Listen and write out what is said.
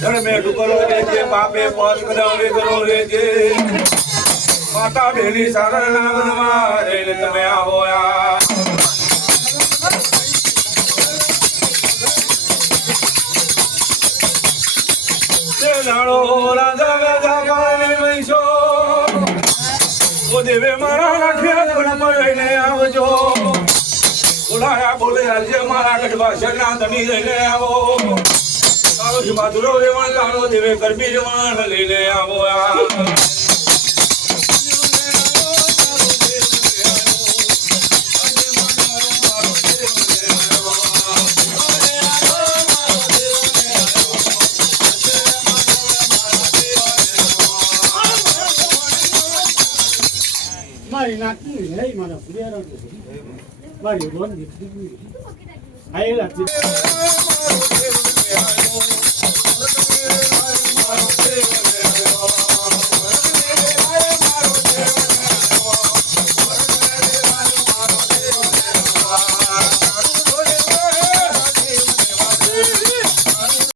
ધર્મે ડુકરો રે જે પાપે પદ કદાવે કરો રે જે માતા બેની સારણ નામમાં રહીને તમે આવો આ નાળો રાજા રાજા ગાને વૈસો ઓ દેવે મારા નાખ્યા ગણપ લઈને આવજો બોલાયા બોલે આજે મારા ગઢવા શરના ધણી લઈને આવો તારો માધુરો રેવણ લાડો દેવે ગરબી રેવણ લઈને આવો આ મારી નાખી હે મારા પુરિયારો મારી રોન દીધી આયેલા